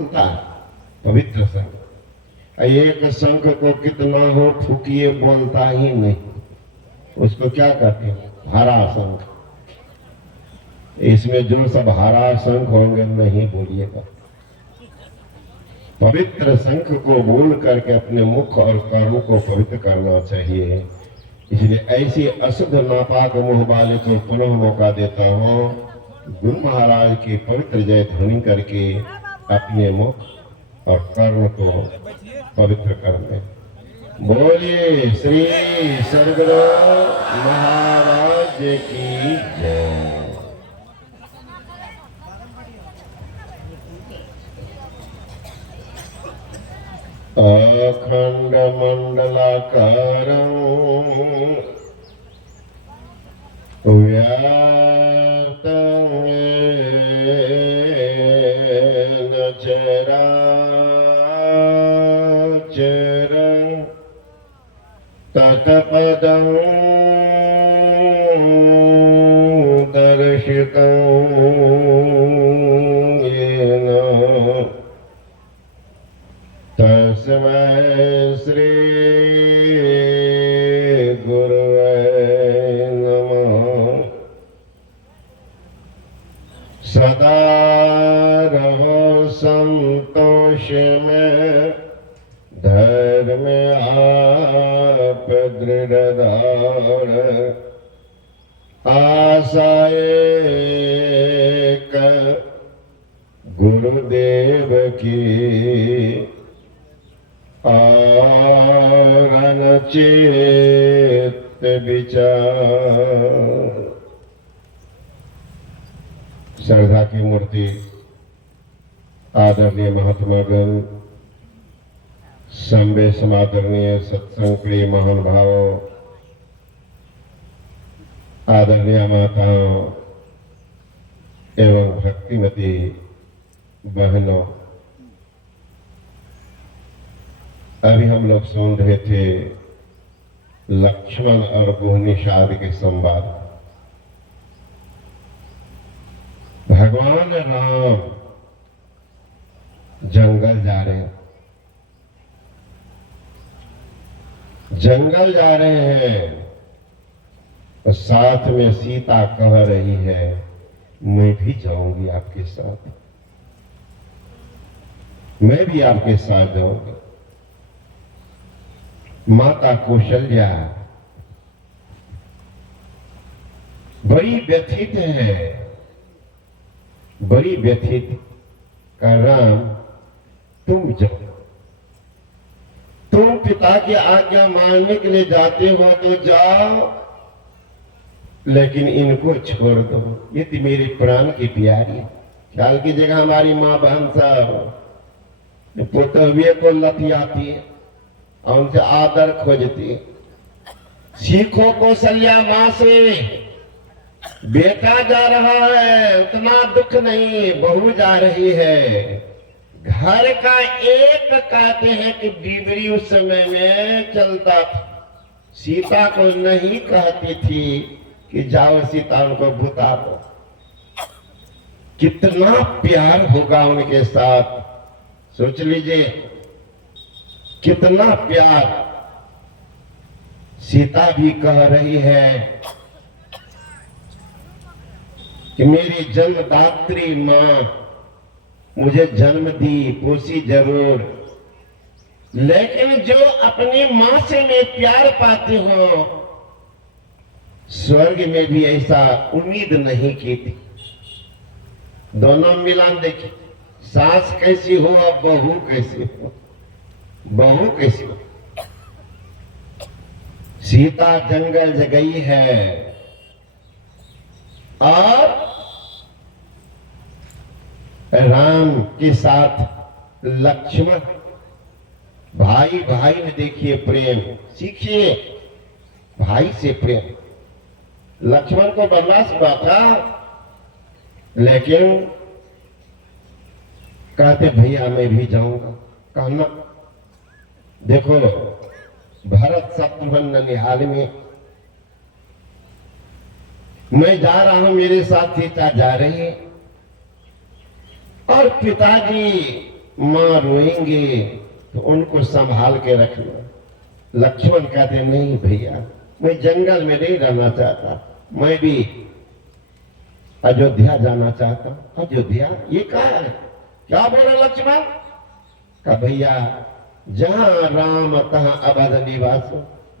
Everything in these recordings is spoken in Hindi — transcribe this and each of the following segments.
बोलता है पवित्र शंख। एक शंख को कितना हो फूकिए बोलता ही नहीं, उसको क्या कहते हैं? हरा शंख। इसमें जो सब हरा शंख होंगे नहीं बोलिएगा। पवित्र शंख को बोल करके अपने मुख और कर्म को पवित्र करना चाहिए। इसलिए ऐसी अशुद्ध नापाक मुंह वाले को पुनः मौका देता हूँ, गुरु महाराज की पवित्र जय ध्वनि करके अपने मुख और कर्म को पवित्र कर दें। बोलिए श्री सद्गुरु महाराज की जय। अखंड मंडलाकारं व्याप्तं येन चराचरं तत्पदं दर्शितं येन तस्मै श्री गुरुवे नमः। सदा रहो संतोष में, धर्म आप दृढ़ धार, आशा एक गुरुदेव की और अनचित विचार। श्रद्धा की मूर्ति आदरणीय महात्मागण, संवे समादरणीय सत्संग प्रिय महान भावों, आदरणीय माताओं एवं भक्तिमती बहनों, अभी हम लोग सुन रहे थे लक्ष्मण और गुहनिषाद के संवाद। भगवान राम जंगल जा रहे हैं, जंगल जा रहे हैं और साथ में सीता कह रही है मैं भी जाऊंगी आपके साथ, मैं भी आपके साथ जाऊंगी। माता कौशल्या बड़ी व्यथित है, बड़ी व्यथित। कह राम तुम जाओ, तुम पिता की आज्ञा मानने के लिए जाते हो तो जाओ, लेकिन इनको छोड़ दो, ये तो मेरे प्राण की प्यारी है। ख्याल कीजिएगा, हमारी माँ बहन सब पुतहुए को लतियाती है और उनसे आदर खोजती है। सीखो कौशल्या माँ से, बेटा जा रहा है उतना दुख नहीं, बहू जा रही है। घर का एक कहते हैं कि डिबरी उस समय में चलता था, सीता को नहीं कहती थी कि जाओ सीता उनको बुता दो। कितना प्यार होगा उनके साथ, सोच लीजिए कितना प्यार। सीता भी कह रही है कि मेरी जन्मदात्री मां मुझे जन्म दी, पोसी जरूर, लेकिन जो अपनी मां से मैं प्यार पाती हूं, स्वर्ग में भी ऐसा उम्मीद नहीं की थी। दोनों मिलान देखिए, सास कैसी हो और बहू कैसी हो, बहू कैसी हो। सीता जंगल गई है और राम के साथ लक्ष्मण, भाई भाई में देखिए प्रेम, सीखिए भाई से प्रेम। लक्ष्मण को बर्दाश्त हुआ था, लेकिन कहते भैया मैं भी जाऊंगा। कहना देखो भरत शत्रुघ्न ननिहाल में, मैं जा रहा हूं, मेरे साथ सीता जा रही है और पिताजी मां रोएंगे तो उनको संभाल के रखना। लक्ष्मण कहते नहीं भैया, मैं जंगल में नहीं रहना चाहता, मैं भी अयोध्या जाना चाहता हूं। अयोध्या ये कहा है? क्या बोला लक्ष्मण? कहा भैया जहां राम तहां अवध निवास,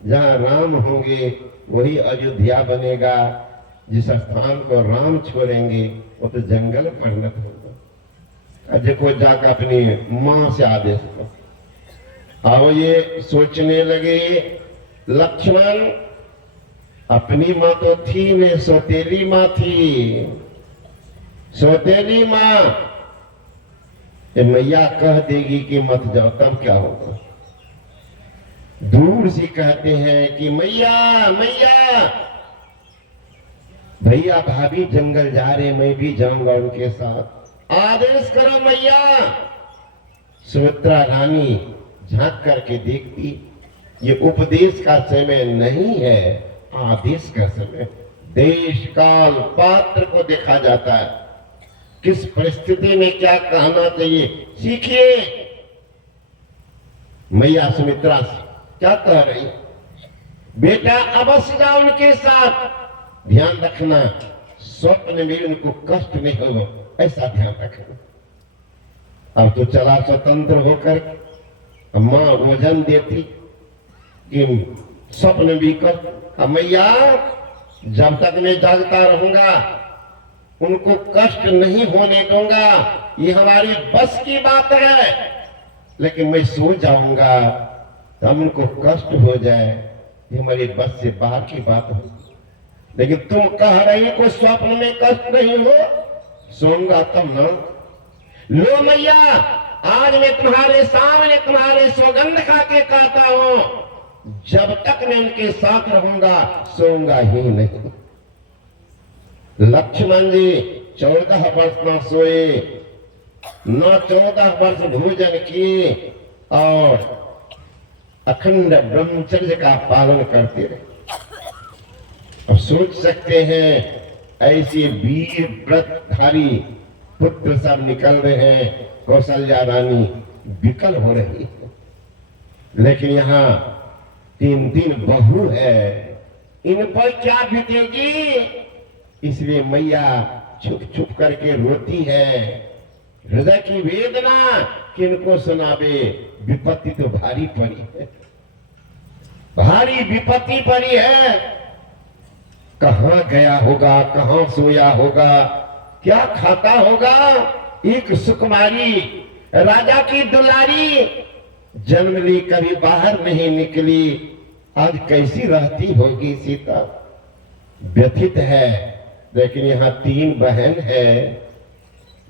जहां राम होंगे वही अयोध्या बनेगा। जिस स्थान को राम छोड़ेंगे वो तो जंगल परिणत होगा। देखो जाकर अपनी मां से आदेश करो। आओ ये सोचने लगे लक्ष्मण, अपनी मां तो थी नहीं, सौतेली मां थी। सौतेली मां मैया कह देगी कि मत जाओ, तब क्या होगा? दूर से कहते हैं कि मैया मैया, भैया भाभी जंगल जा रहे, मैं भी जाऊंगा उनके साथ, आदेश करो मैया। सुमित्रा रानी झांक करके देखती, ये उपदेश का समय नहीं है, आदेश का समय। देश काल पात्र को देखा जाता है, किस परिस्थिति में क्या कहना चाहिए सीखिए। मैया सुमित्रा से क्या कह रही? बेटा अवश्य जाओ उनके साथ, ध्यान रखना स्वप्न में उनको कष्ट नहीं हो, ऐसा ध्यान रखना। अब तो चला स्वतंत्र होकर, मां वजन देती कि स्वप्न भी कर। मैया जब तक मैं जागता रहूंगा उनको कष्ट नहीं होने दूंगा, ये हमारी बस की बात है। लेकिन मैं सो जाऊंगा तब उनको कष्ट हो जाए, ये हमारी बस से बाहर की बात है। लेकिन तुम कह रही को स्वप्न में कष्ट नहीं हो, सोऊंगा तब ना। लो मैया, आज मैं तुम्हारे सामने तुम्हारे सौगंध खा के कहता हूं, जब तक मैं उनके साथ रहूंगा सोऊंगा ही नहीं। लक्ष्मण जी 14 वर्ष न सोए, न 14 वर्ष भोजन किए और अखंड ब्रह्मचर्य का पालन करते रहे। अब सोच सकते हैं ऐसे वीर व्रतधारी पुत्र सब निकल रहे हैं, कौशल्या रानी विकल हो रही है। लेकिन यहाँ 3 बहू है, इन पर क्या बीतेगी? इसलिए मैया छुप छुप करके रोती है। हृदय की वेदना किनको सुनावे? विपत्ति तो भारी पड़ी है, भारी विपत्ति पड़ी है। कहां गया होगा, कहां सोया होगा, क्या खाता होगा? एक सुकुमारी राजा की दुलारी जन्म ली, कभी बाहर नहीं निकली, आज कैसी रहती होगी सीता? व्यथित है। लेकिन यहाँ 3 बहन है।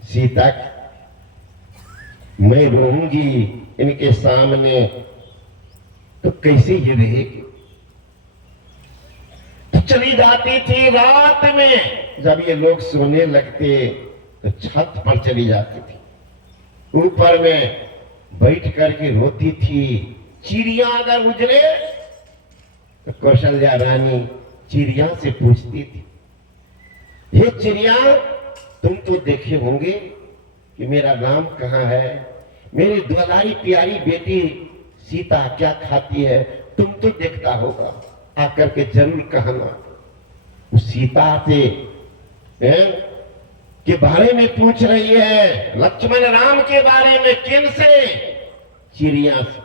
सीता मैं रोऊंगी इनके सामने तो कैसे ये रहेगी? तो चली जाती थी रात में, जब ये लोग सोने लगते तो छत पर चली जाती थी, ऊपर में बैठ करके रोती थी। चिड़िया अगर उजले तो कौशल्या रानी चिड़िया से पूछती थी, ये चिड़िया तुम तो देखे होंगे कि मेरा नाम कहाँ है, मेरी दुलारी प्यारी बेटी सीता क्या खाती है, तुम तो देखता होगा, आकर के जरूर कहना। उस सीता से के बारे में पूछ रही है, लक्ष्मण राम के बारे में। किन से? चिड़िया से।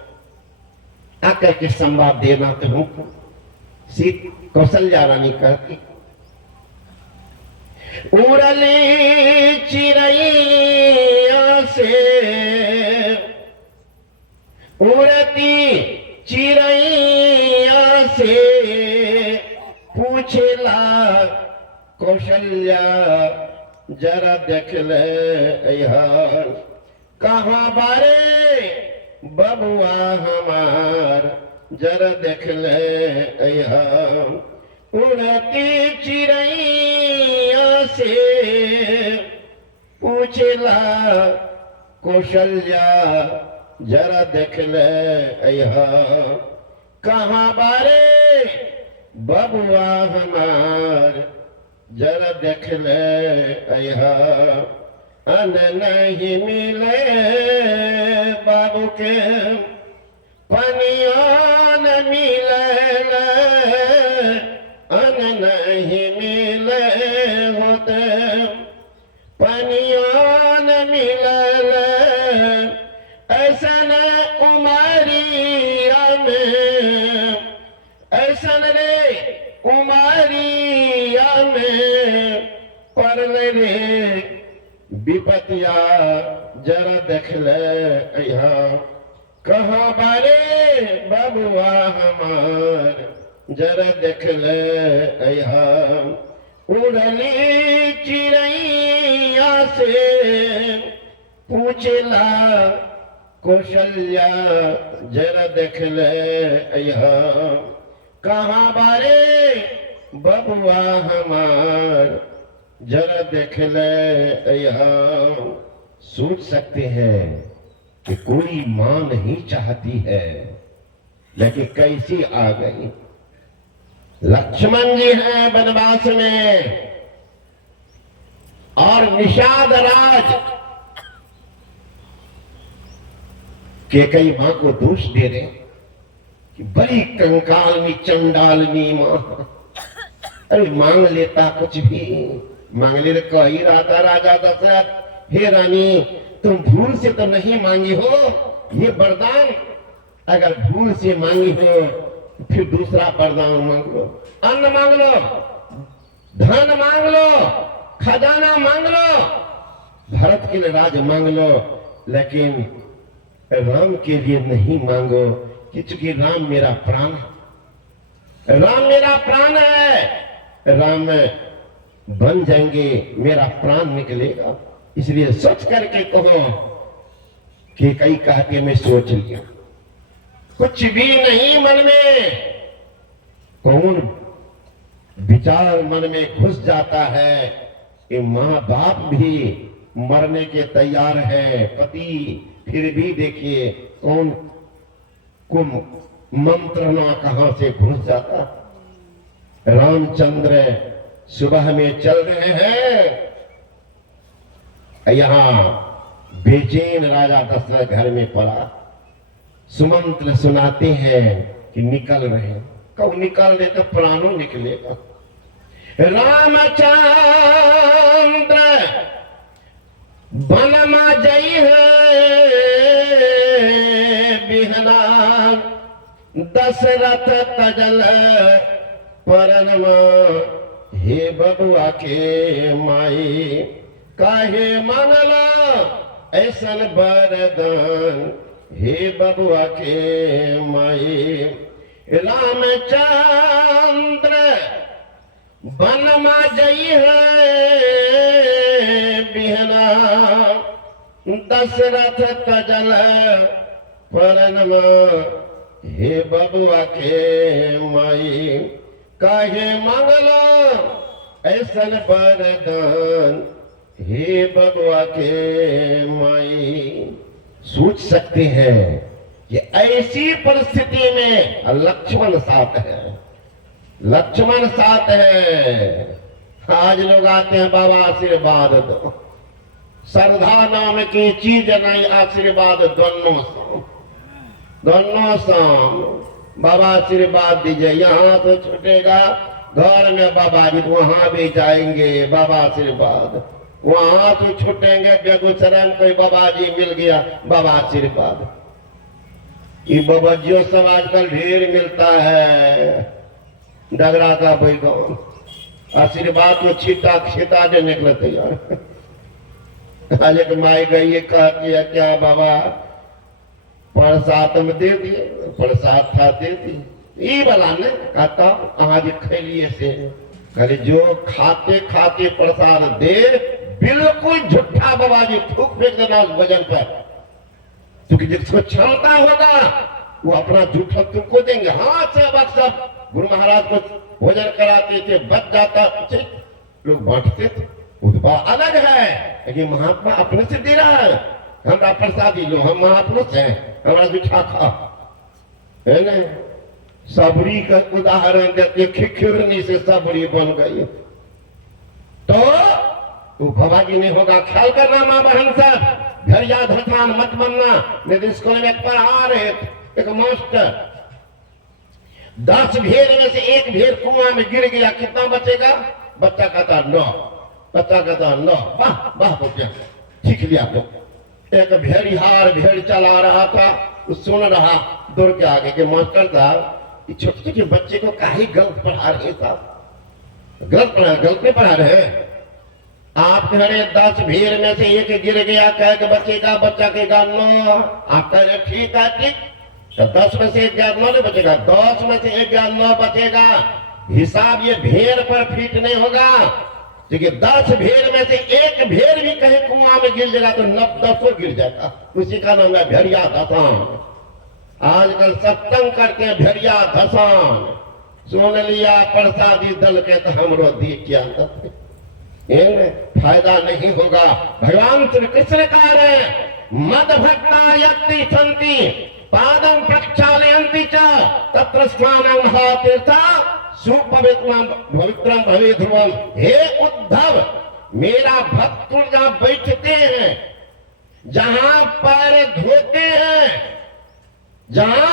आकर के संवाद देना तो हमको। कौशल्या रानी कहती, उड़ली चिड़ैया से, उड़ती चिड़ैया से पूछेला कौशल्या जरा देख ले यार, कहाँ बारे बबुआ हमार, जरा देख ले यार। उड़ती चिड़ैया से पूछला कौशल्या जरा देख ले यहाँ, कहाँ बारे बबुआ हमार, जरा देख ले यहाँ। अन नहीं मिले के पनिया न मिलल अन नहीं मिले होते पनिया न मिलल ऐसन उमरिया में ऐसन रे उमरिया में पड़ल रे विपतिया जरा देख ले यहाँ कहाँ बारे बबुआ हमार जरा देख ले यहाँ उड़ली चिड़ैया से पूछला कौशल्या जरा देख ले यहाँ कहाँ बारे बबुआ हमार जरा देख ले यहाँ। सोच सकते हैं कि कोई मां नहीं चाहती है लेकिन कैसी आ गई। लक्ष्मण जी हैं वनवास में और निषाद राज के कई मां को दोष दे रहे कि बड़ी कंकालनी चंडालनी मां, अरे मांग लेता कुछ भी मांग ले कही रहा था राजा दशरथ, हे रानी तुम भूल से तो नहीं मांगी हो ये वरदान, अगर भूल से मांगी हो फिर दूसरा वरदान मांग लो, अन्न मांग लो, धन मांग लो, खजाना मांग लो, भरत के लिए राज मांग लो, लेकिन राम के लिए नहीं मांगो क्योंकि राम मेरा प्राण है, राम मेरा प्राण है, राम बन जाएंगे मेरा प्राण निकलेगा, इसलिए सोच करके कहो कि कई कह के मैं सोच लिया, कुछ भी नहीं मन में, कौन विचार मन में घुस जाता है कि मां बाप भी मरने के तैयार है, पति फिर भी देखिए कौन को मंत्रणा कहां से घुस जाता। रामचंद्र सुबह में चल रहे हैं, यहां बेचैन राजा दशरथ घर में पड़ा, सुमंत्र सुनाते हैं कि निकल रहे हैं, कब निकल रहे तो प्राणों निकलेगा। रामचंद्र बनमा जई है बिहना दशरथ तजल परनमा, हे बबुआ के माई काहे मांगला ऐसन वरदान, हे बबुआ के माई। रामचंद्र बनमा जई है बिहना दशरथ तजल परनमा, हे बबुआ के माई काहे मांगला ऐसन वरदान, हे बबुआ के माई। सोच सकते हैं कि ऐसी परिस्थिति में लक्ष्मण साथ है, लक्ष्मण साथ है। आज लोग आते हैं बाबा आशीर्वाद दो, श्रद्धा नाम की चीज नहीं, आशीर्वाद दोनों शाम, दोनों शाम बाबा आशीर्वाद दीजिए, यहाँ तो छूटेगा घर में बाबा जी, वहां भी जाएंगे बाबा आशीर्वाद, वहां तो छूटेंगे बेगूसराय में कोई बाबा जी मिल गया बाबा आशीर्वाद। ये बाबाजियों सब आजकल ढेर मिलता है, डगरा का बैगन आशीर्वाद को छीटा छीटा के निकलते यार। आज एक माई गई कहती है क्या बाबा प्रसाद में दे दिए, प्रसाद था दे दिए, ये वाला ने कहता आज खेलिए से कहले जो खाते खाते प्रसाद दे बिल्कुल झूठा बाबा जी थूक फेंक देना उस वजन पर, क्योंकि जिसको क्षमता होगा वो अपना जूठा तुमको देंगे। हाँ सब गुरु महाराज को भोजन कराते थे, बच जाता लोग बांटते थे, उद्भव अलग है, लेकिन महात्मा अपने से दे रहा है, हमारा प्रसादी लो, हम महापुरुष हैं, हमारा जूठा खा है ना। सबरी का उदाहरण देते, खिखिरनी से सबरी बन गई, तो बाबा जी ने होगा ख्याल करना माँ बहन सब, भेड़िया धसान मत बनना। मेरे स्कूल में पढ़ा रहे थे एक मास्टर, 10 भेड़ में से एक भेड़ कुआं में गिर गया, कितना बचेगा? बच्चा कहता 9, बच्चा कहता 9, वाह वाह बच्चा सीख लिया। तो एक भेड़िहार भेड़ चला रहा था, सुन रहा, दौड़ के आगे के मास्टर साहब छोटे छोटे बच्चे को काहे गलत पढ़ा रहे साहब, गलत नहीं पढ़ा रहे। आप कह रहे 10 भीड़ में से एक गिर गया, कह के बचेगा, बच्चा कहेगा 9, आप कह रहे ठीक है ठीक, तो 10 में से 1 गया 9 नहीं बचेगा, 10 में से 1 गया 9 बचेगा। हिसाब ये भेड़ पर फिट नहीं होगा, क्योंकि 10 भेड़ में से एक भेड़ भी कहीं कुआं में गिर जाएगा तो 9 गिर जाएगा। उसी का नाम है भेड़िया धसान। आजकल सत्संग करते हैं भेड़िया धसान, सुन लिया प्रसादी दल के तो हमरो दी क्या फायदा नहीं होगा। भगवान श्री कृष्ण कह रहे हैं मद भक्ता यत्ति संति पादं प्रक्षालयन्ति च तत्र स्नानं महातीर्था सुपवित्रं भवे ध्रुवम। हे उद्धव, मेरा भक्त जहां बैठते हैं, जहां पैर धोते हैं, जहां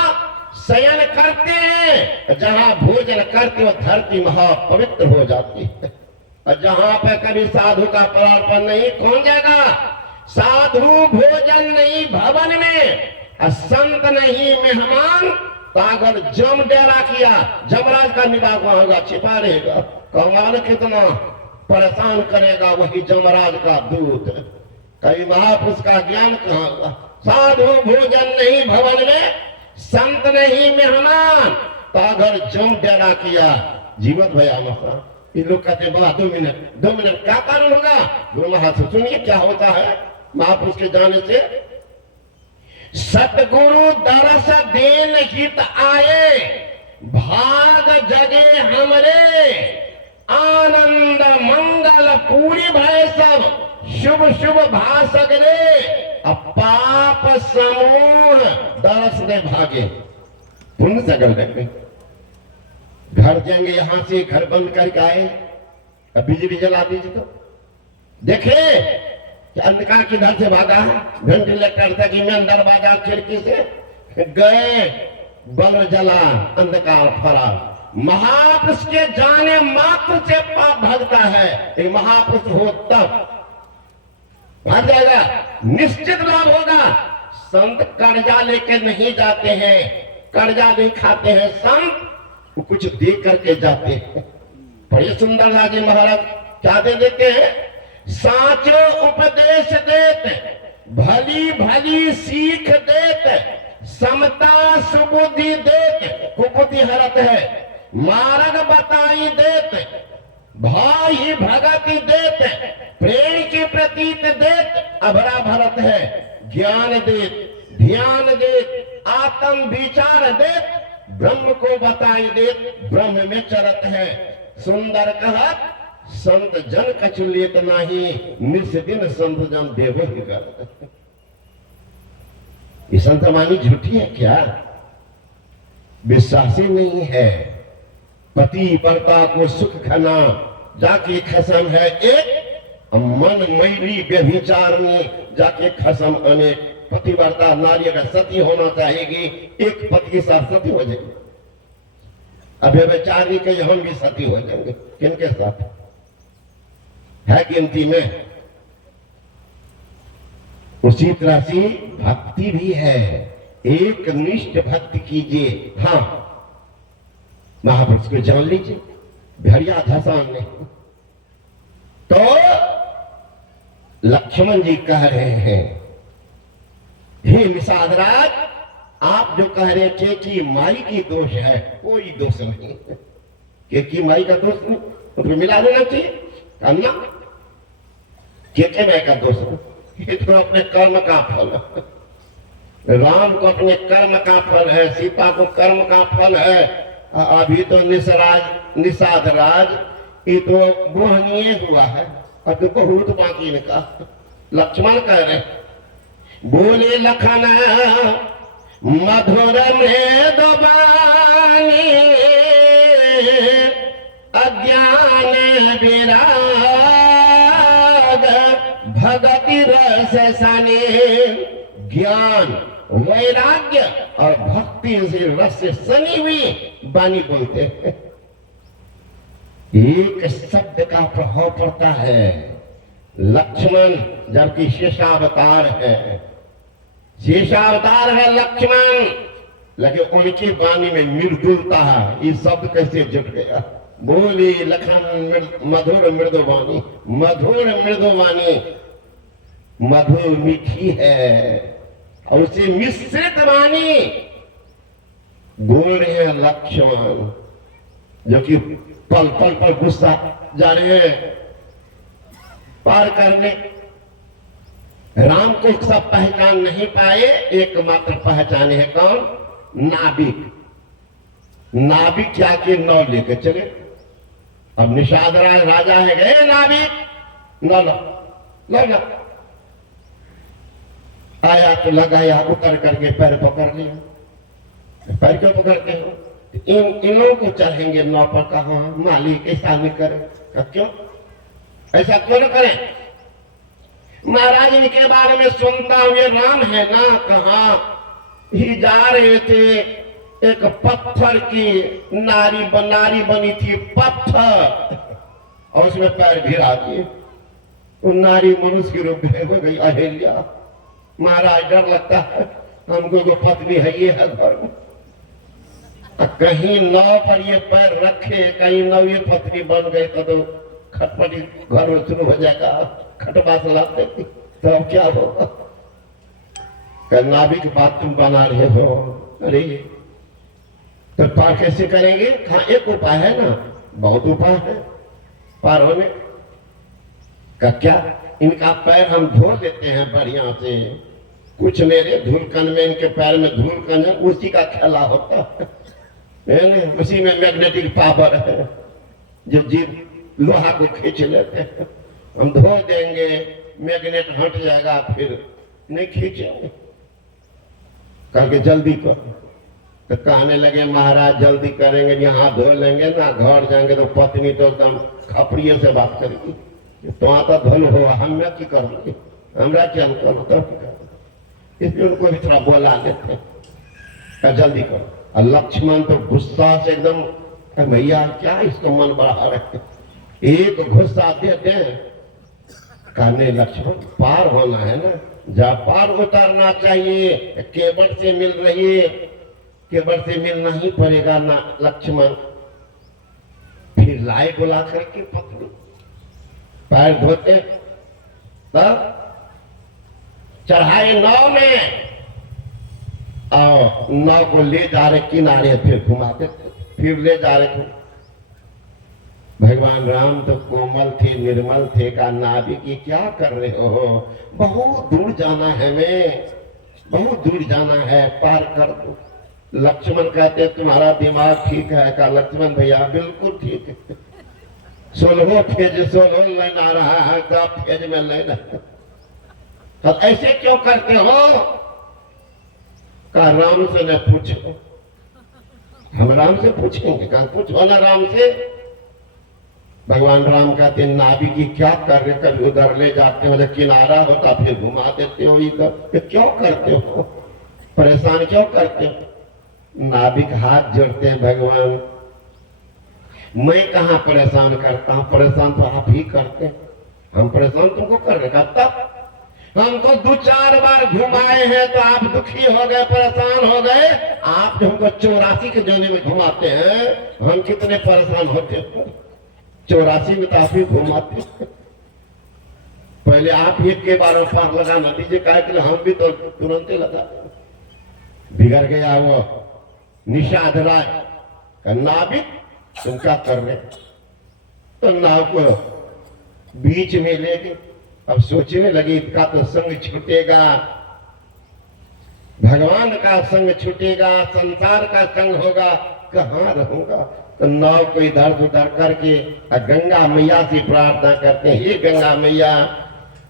शयन करते हैं, जहां भोजन करते हो, धरती महापवित्र हो जाती है। और जहां पे कभी साधु का पदार्पण नहीं, कौन जाएगा? साधु भोजन नहीं भवन में, संत नहीं मेहमान, तो अगर जम डेरा किया, जमराज का निवास वहां होगा, छिपा रहेगा, कमाल कितना परेशान करेगा वही जमराज का दूत। कभी महापुरुष का ज्ञान कहाँ होगा? साधु भोजन नहीं भवन में, संत नहीं मेहमान, तो अगर जम डेरा किया, जीवत भया मसा। ये लोग कहते वाह 2 मिनट क्या कारण होगा? गुरु महाराज सुनिए क्या होता है महापुरुष के जाने से। सतगुरु दरस देन हित आए, भाग जगे हमरे, आनंद मंगल पूरी भय सब, शुभ शुभ भासगरे, पाप समूह दरस दे भागे। पुण्य सगल देंगे, घर जाएंगे, यहां से घर बंद करके आए, अब बिजली जला दीजिए तो देखे कि अंधकार किधर से भागा है। वेंटिलेटर तक में अंदर भागा, खिड़की से गए, बल्ब जला, अंधकार फरार। महापुरुष के जाने मात्र से पाप भागता है। एक महापुरुष हो तब भाग जाएगा, निश्चित लाभ होगा। संत कर्जा लेके नहीं जाते हैं, कर्जा नहीं खाते हैं संत, वो कुछ दे करके जाते हैं। बड़े सुंदर लागे महाराज क्या दे देते हैं? साचो उपदेश देत, भली भली सीख देत, समता सुबुद्धि देत, कुपुति हरत है, मार्ग बताई देत, भाई भगति देत, प्रेम की प्रतीत देत, अभरा भरत है, ज्ञान देत, ध्यान देत, आत्म विचार देत, ब्रह्म को बताई देत, ब्रह्म में चरत है। सुंदर कहत संत जन कछु लेत नाही, निस दिन संत जन देवो ही करत। ये संत मानी झूठी है क्या? विश्वासी नहीं है। पति परता को सुख खाना जाके खसम है एक, मन मैली व्यभिचारनी जाके खसम अनेक। पतिव्रता नारी अगर सती होना चाहेगी, एक पति के साथ सती हो जाएगी। अव्यभिचारी के हम भी सती हो जाएंगे, किनके साथ है गिनती में। उसी तरह से भक्ति भी है, एक निष्ठ भक्ति कीजिए। हाँ, महापुरुष को जान लीजिए, भेड़िया धसान ने तो लक्ष्मण जी कह रहे हैं, हे निषाद राज, आप जो कह रहे थे कि माई की दोष है, कोई दोष नहीं है। कि माई का दोष नहीं, तो मिला देना चाहिए करना। के माई का दोष है, ये तो अपने कर्म का फल है। राम को अपने कर्म का फल है, सीता को कर्म का फल है। अभी तो निषाद राज ये तो मोहनीय हुआ है, अब तो बहुत बाकी इनका। लक्ष्मण कह रहे बोले लखन मधुर में दबानी, अज्ञान विराग भगति रस रस ऐसा ने ज्ञान वैराग्य और भक्ति से रस से सनी हुई वाणी बोलते हैं। एक शब्द का प्रभाव पड़ता है। लक्ष्मण जबकि शेषावतार है, शेषावतार है लक्ष्मण, लेकिन उनकी वाणी में मृदुलता है। ये शब्द कैसे जुट गया? बोली लखन मधुर मृदुवाणी, मधुर मृदुवाणी, मधुर मीठी है और उसे मिश्रित वाणी बोल रहे हैं लक्ष्मण, जो कि पल पल पर गुस्सा जा रहे हैं पार करने। राम को सब पहचान नहीं पाए, एकमात्र पहचाने है कौन? नाविक। नाविक क्या के नौ लेके चले। अब निषाद राजा है, गए नाविक नौ लो आया तो लगाया, उतर करके पैर पकड़ लिया। पैर क्यों पकड़ते हो? इनों को चढ़ेंगे नौ पर। कहा मालिक ऐसा नहीं करे। क्यों ऐसा क्यों न करें? महाराज इनके बारे में सुनता हूं, ये राम है ना, कहा ही जा रहे थे, एक पत्थर की नारी बनी थी, पत्थर, और उसमें पैर भिरा दिए। वो नारी मनुष्य के रूप में हो गई अहिल्या। महाराज डर लगता है, हमको जो पत्नी है ये है घर में, कहीं नाव पर ये पैर रखे, कहीं नाव ये पत्नी बन गई तो खटपटी घर में शुरू हो जाएगा, खटबास लाते तो अब क्या होगा? नाभिक बात तुम बना रहे हो। अरे तो पार कैसे करेंगे? हाँ एक उपाय है ना, बहुत उपाय है पार होने का। क्या इनका पैर हम धो देते हैं बढ़िया से, कुछ मेरे धूलकन में, इनके पैर में धूलकन है, उसी का खेला होता है, उसी में मैग्नेटिक पावर है जो जीव लोहा को खींच लेते हैं। हम धो देंगे, मैग्नेट हट जाएगा, फिर नहीं खींचेंगे। करके जल्दी कर, तो कहने लगे महाराज जल्दी करेंगे, यहाँ धो लेंगे ना, घर जाएंगे तो पत्नी तो एकदम खपड़िए से बात करेगी, तो आता धन हो, हम क्या करेंगे, हमरा क्या करो। इसलिए उनको भी थोड़ा बोला लेते हैं, जल्दी करो। और लक्ष्मण तो गुस्सा से एकदम, भैया क्या इसको मन बढ़ा रहे, एक गुस्सा देते हैं। कहने लक्ष्मण पार होना है ना, जा पार उतरना चाहिए, केवट से मिल रही है, केवट से मिलना ही पड़ेगा ना लक्ष्मण। फिर लाए बुला करके पत्नी, पैर धोते, तब चढ़ाए नाव में, और नाव को ले जा रहे किनारे, फिर घुमाते, फिर ले जा रहे। भगवान राम तो कोमल थे, निर्मल थे, का नाविक ये क्या कर रहे हो, बहुत दूर जाना है, हमें बहुत दूर जाना है, पार कर दो। लक्ष्मण कहते तुम्हारा दिमाग ठीक है? का लक्ष्मण भैया बिल्कुल ठीक है, 16 लाइन आ रहा है, का फेज में लाइन, तो ऐसे क्यों करते हो? का राम से न पूछो। हम राम से पूछेंगे? कहा पूछो ना राम से। भगवान राम कहते नाविक की क्या कर रहे, कभी उधर ले जाते हो, जब किनारा होता फिर घुमा देते हो इधर, क्यों करते हो, परेशान क्यों करते हो? नाविक हाथ जोड़ते हैं, भगवान मैं कहाँ परेशान करता हूँ, परेशान तो आप ही करते, हम परेशान तुमको कर रहे। तब हमको 2-4 बार घुमाए हैं तो आप दुखी हो गए, परेशान हो गए। आप जो हमको 84 के जोने में घुमाते हैं, हम कितने परेशान होते हैं। 84 में तो आप ही घुमाते हैं। पहले आप एक के बार पार लगाना दीजिए, कहा कि हम भी तो तुरंत ही लगा। बिगड़ गया वो निषाद राज का नाविक, तुम क्या कर रहे? तो नाव को बीच में ले गए। अब सोचने लगे इसका तो संग छूटेगा, भगवान का संग छूटेगा, संसार का संग होगा, कहाँ रहूंगा। तो नाव को इधर उधर करके गंगा मैया से प्रार्थना करते हैं, हे गंगा मैया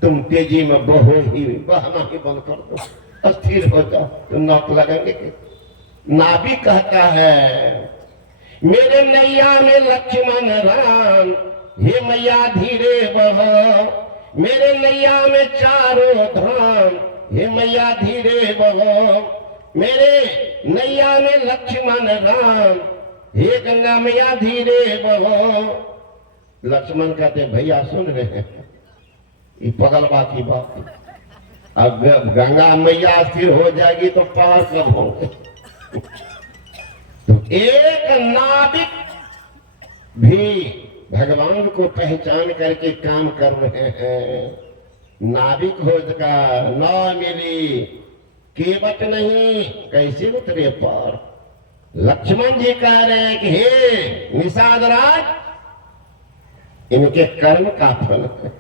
तुम तेजी में बहो ही, बहना ही बंद कर दो, अस्थिर हो जाओ, तो नाव लगेंगे। नाविक कहता है मेरे नैया में लक्ष्मण राम, हे मैया धीरे बहो, मेरे नैया में चारों धाम, हे मैया धीरे बहो। मेरे नैया में लक्ष्मण राम, हे गंगा मैया धीरे बहो। लक्ष्मण कहते हैं भैया सुन रहे हैं, ये पगलवा की बात। अब गंगा मैया स्थिर हो जाएगी तो पार कब होंगे। तो एक नाविक भी भगवान को पहचान करके काम कर रहे हैं। नाविक हो का नाव मिली, केवट नहीं, कैसे उतरे पार। लक्ष्मण जी कह रहे हैं कि हे निषाद राज, इनके कर्म का फल है।